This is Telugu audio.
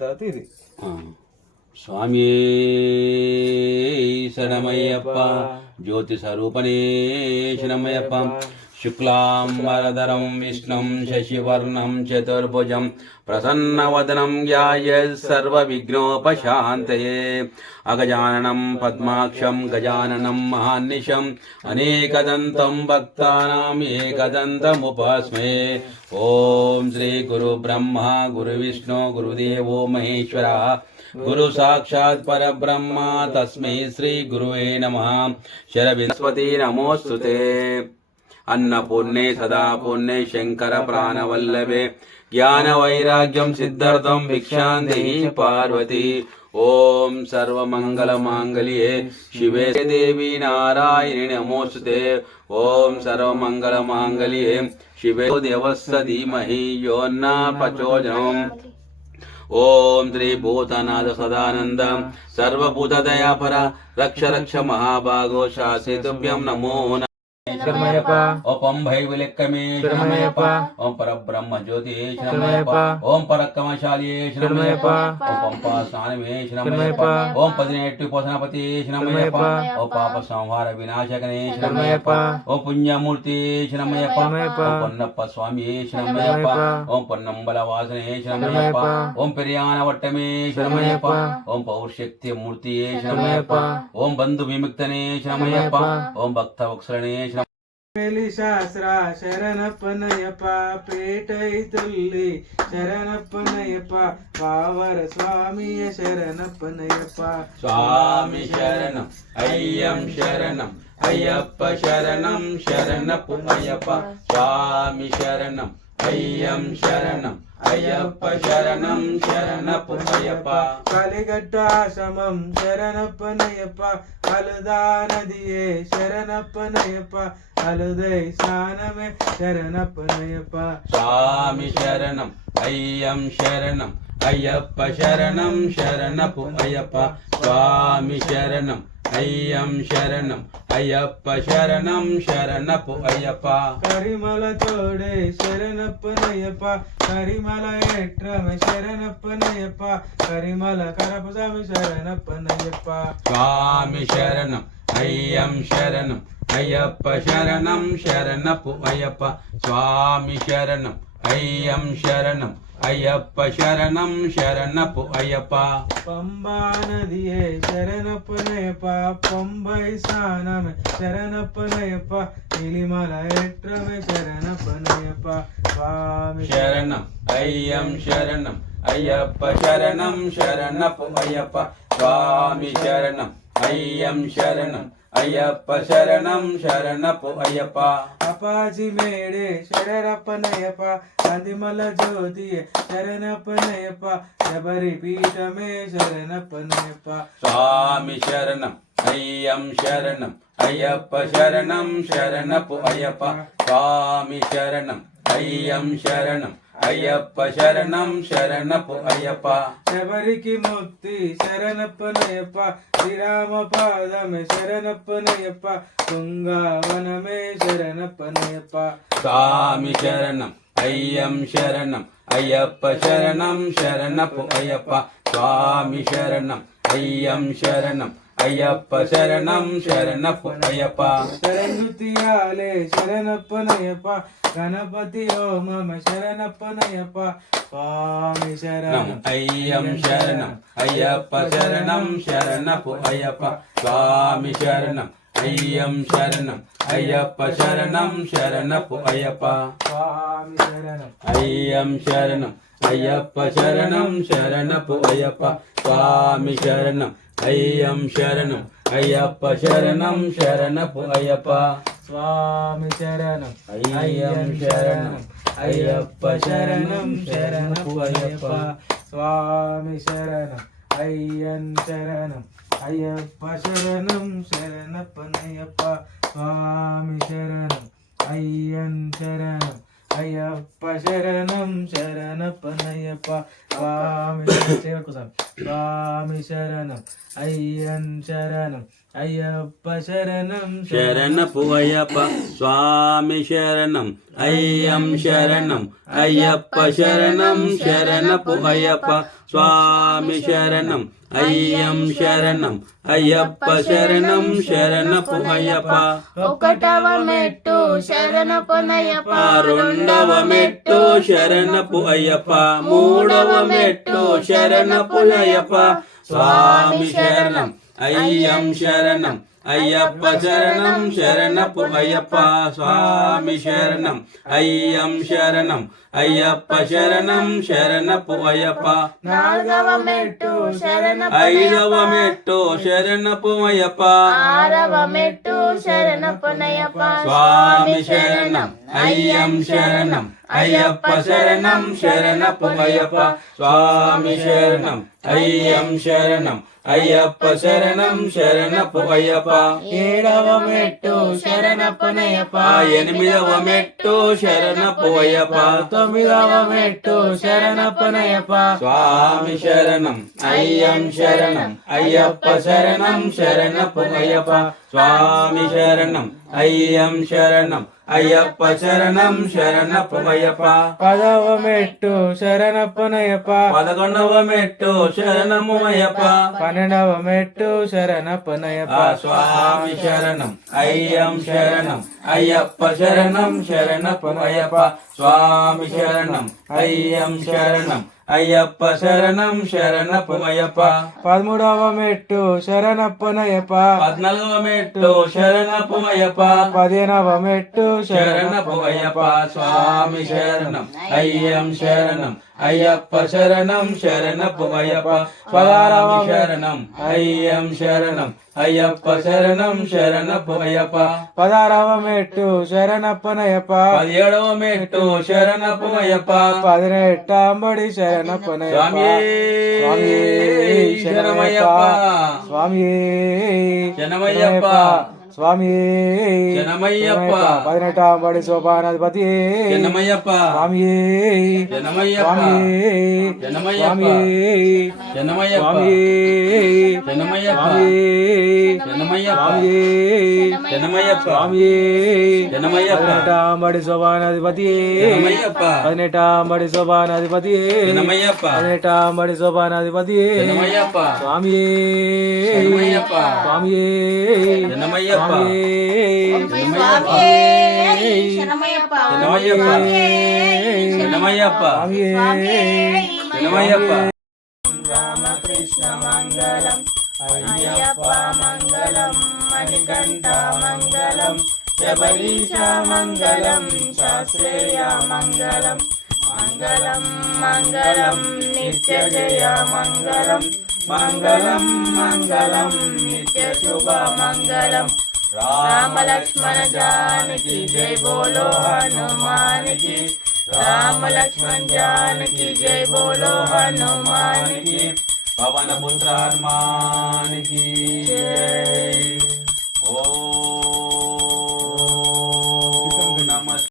తర్వాత ఇది స్వామి శరణమయ్యప్ప జ్యోతి స్వరూపనే శరణమయ్యప్ప శుక్లాంబరధరం విష్ణుం శశివర్ణం చతుర్భుజం ప్రసన్నవదనం ధ్యాయ సర్వవిఘ్నోపశాంతయే అగజాననం పద్మాక్షం గజాననం మహాన్నిశం అనేకదంతం భక్తానాం ఏకదంతముపాస్మే ఓం శ్రీ గురు బ్రహ్మ గురు విష్ణు గురుదేవో మహేశ్వర గురు సాక్షాత్ పరబ్రహ్మ తస్మై శ్రీ గురువే నమః శరవిస్వతి నమోస్తుతే అన్నపూర్ణే సదా పూర్ణే శంకర ప్రాణవల్లభే జ్ఞాన వైరాగ్యం సిద్ధార్థం భిక్షాం దేహి పార్వతి ఓం సర్వమంగళ మాంగళ్యే శివే దేవి నారాయణి నమోస్తుతే ఓం సర్వమంగళ మాంగళ్యే శివే దేవస్య ధీమహి యోన్నా ప్రచోదనం ఓం శ్రీ భూతనాథ సదానంద సర్వభూతదయాపర రక్ష రక్ష మహాభాగో శాసితుభ్యం నమో శరణమయ్యప్ప ఓం భైవలెక్కమే శరణమయ్యప్ప ఓం పరబ్రహ్మ జ్యోతి శరణమయ్యప్ప ఓం పరక్రమశాలి శరణమయ్యప్ప ఓం పంపా స్నానమే శరణమయ్యప్ప ఓం 18 పోసనపతి శరణమయ్యప్ప ఓం పాప సంహార వినాశకనే శరణమయ్యప్ప ఓం పుణ్యమూర్తి శరణమయ్యప్ప ఓం పొన్నప్ప స్వామి శరణమయ్యప్ప ఓం పొన్నంబల వాసనే శరణమయ్యప్ప ఓం పెరియాన వట్టమే శరణమయ్యప్ప ఓం పౌర్శక్తి మూర్తి శరణమయ్యప్ప ఓం బంధు విముక్తనే శరణమయ్యప్ప ఓం భక్త వత్సలనే శాస్త్ర శరణప్పనయ్యప్ప పేటై తుల్లి శరణప్పనయ్యప్ప పావర స్వామియ శరణప్పనయ్యప్ప స్వామి శరణం అయ్యం శరణం అయ్యప్ప శరణం శరణపు అయ్యప్ప స్వామి శరణం అయ్యం శరణం అయ్యప్ప శరణం శరణపు అయ్యప్ప కలిగట్టాశ్రమం శరణప్పనయ్యప్ప అలుదా నదియే శరణప్పనయ్యప్ప అలుదై స్నానమే శరణప్పనయ్యప్ప స్వామి శరణం అయ్యం శరణం అయ్యప్ప శరణం శరణపు అయ్యప్ప స్వామి శరణం అయ్యం శరణం అయ్యప్ప శరణం శరణపు అయ్యప్ప కరిమల తోడే శరణప్పనయ్యప్ప కరిమల ఎట్రమ శరణప్పనయ్యప్ప కరిమల కరపసామి శరణప్పనయ్యప్ప స్వామి శరణం అయ్యం శరణం అయ్యప్ప శరణం శరణపు అయ్యప్ప స్వామి శరణం అయ్యం శరణం అయ్యప్ప శరణం శరణపు అయ్యప్ప పంబా నదియే శరణప్పనయ్యప్ప పంబై స్నానమే శరణప్పనయ్యప్ప ఇలిమల ఎట్రమే శరణప్పనయ్యప్ప స్వామి శరణం అయ్యం శరణం అయ్యప్ప శరణం శరణపు అయ్యప్ప స్వామి శరణం అయ్యం శరణం అయ్యప్ప శరణం శరణపు అయ్యప్ప అపాచి మేడే శరణప్పనయ్యప్ప అందిమల జ్యోతియే శరణప్పనయ్యప్ప శబరి పీఠమే శరణప్పనయ్యప్ప స్వామి శరణం అయ్యం శరణం అయ్యప్ప శరణం శరణపు అయ్యప్ప స్వామి శరణం అయ్యం శరణం అయ్యప్ప శరణం శరణపు అయ్యప్ప శబరికి ముక్తి శరణప్పనయ్యప్ప శ్రీరామ పాదమే శరణప్పనయ్యప్ప తుంగవనమే శరణప్పనయ్యప్ప స్వామి శరణం అయ్యం శరణం అయ్యప్ప శరణం శరణపు అయ్యప్ప స్వామి శరణం అయ్యం శరణం అయ్యప్ప శరణం శరణపు అయ్యప్ప శరణుతియాలే శరణప్పనయ్యప్ప గణపతి ఓమమ శరణప్పనయ్యప్ప స్వామి శరణం అయ్యం శరణం అయ్యప్ప శరణం శరణపు అయ్యప్ప స్వామి శరణం అయ్యం శరణం అయ్యప్ప శరణం శరణపు అయ్యప్ప స్వామి శరణం అయ్యం శరణం అయ్యప్ప శరణం శరణపు అయ్యప్ప స్వామి శరణం అయ్యం శరణం అయ్యప్ప శరణం శరణపు అయ్యప్ప స్వామి శరణం అయ్యం శరణం అయ్యప్ప శరణం శరణపు అయ్యప్ప స్వామి శరణం అయ్యన్ శరణం అయ్యప్ప శరణం శరణప్పనయ్యప్ప స్వామి శరణం అయ్యన్ శరణం అయ్యప్ప శరణం శరణప్పనయ్యప్ప స్వామి సేవకు స్వామి శరణం అయ్యన్ శరణం అయ్యప్ప శరణం శరణపు అయ్యప్ప స్వామి శరణం అయ్యం శరణం అయ్యప్ప శరణం శరణపు అయ్యప్ప స్వామి శరణం అయ్యం శరణం అయ్యప్ప శరణం శరణపు అయ్యప్ప ఒకటవ మెట్టు శరణపనయ్యప్ప రెండవ మెట్టు శరణపు అయ్యప్ప మూడవ మెట్టు శరణపు అయ్యప్ప స్వామి శరణం అయ్యం శరణం అయ్యప్ప శరణం శరణపు అయ్యప్ప స్వామి శరణం అయ్యం శరణం అయ్యప్ప శరణం శరణపు అయ్యప్ప నాలుగవ మెట్టు ఐదవ మెట్టు శరణపు అయ్యప్ప ఆరవ మెట్టు శరణపనయ్యప్ప స్వామి శరణం అయ్యం శరణం అయ్యప్ప శరణం శరణపు అయ్యప్ప స్వామి శరణం అయ్యం శరణం అయ్యప్ప శరణం శరణపు అయ్యప్ప ఏడవ మెట్టు శరణప్పనయ్యప్ప ఎనిమిదవ మెట్టు శరణపు అయ్యప్ప తొమ్మిదవ మెట్టు శరణప్పనయ్యప్ప స్వామి శరణం అయ్యం శరణం అయ్యప్ప శరణం శరణపు అయ్యప్ప స్వామి శరణం అయ్యం శరణం అయ్యప్ప శరణం శరణపు అయ్యప్ప పదవ మెట్టు శరణప్పనయ్యప్ప 11వ మెట్టు శరణము అయ్యప్ప 12వ మెట్టు శరణప్పనయ్యప్ప స్వామి శరణం అయ్యం శరణం అయ్యప్ప శరణం శరణపు అయ్యప్ప స్వామి శరణం అయ్యం శరణం అయ్యప్ప శరణం శరణపు అయ్యప్ప 13వ మెట్టు శరణప్పనయ్యప్ప 14వ మెట్టు శరణపు అయ్యప్ప 15వ మెట్టు శరణపు అయ్యప్ప స్వామి శరణం అయ్యం శరణం అయ్యప్ప శరణం శరణపు అయ్యప్ప 16వ శరణం అయ్యం శరణం అయ్యప్ప శరణం శరణపు అయ్యప్ప 16వ మెట్టు శరణప్పనయ్యప్ప 17వ మెట్టు శరణపు అయ్యప్ప 18వ శరణప్పనయ్యప్ప స్వామి శరణమయ్యప్ప స్వామి శరణమయ్యప్ప స్వామి శరణమయ్యప్ప 18వ సోపానాధిపతి శరణమయ్యప్ప స్వామి శరణమయ్యప్ప శరణమయ్యప్ప శరణమయ్యప్ప శరణమయ్యప్ప శరణమయ్యప్ప శరణమయ్యప్ప స్వామి శరణమయ్యప్ప 18వ సోపానాధిపతి శరణమయ్యప్ప 18వ సోపానాధిపతి శరణమయ్యప్ప 18వ సోపానాధిపతి శరణమయ్యప్ప స్వామి శరణమయ్యప్ప స్వామి శరణమయ్యప్ప శరణమయ్యప్ప శరణమయ్యప్ప శరణమయ్యప్ప రామకృష్ణ మంగళం అయ్యప్ప మంగళం మణికంఠ మంగళం శబరీశ మంగళం శాస్త్రేయ మంగళం మంగళం మంగళం నిత్య జయ మంగళం మంగళం మంగళం నిత్య శుభ మంగళం రామ లక్ష్మణ జానకి జై బోలో హనుమాన్ కి రామ లక్ష్మణ జానకి జై బోలో హనుమాన్ కి పవన పుత్ర హనుమాన్ కి జై. ఓం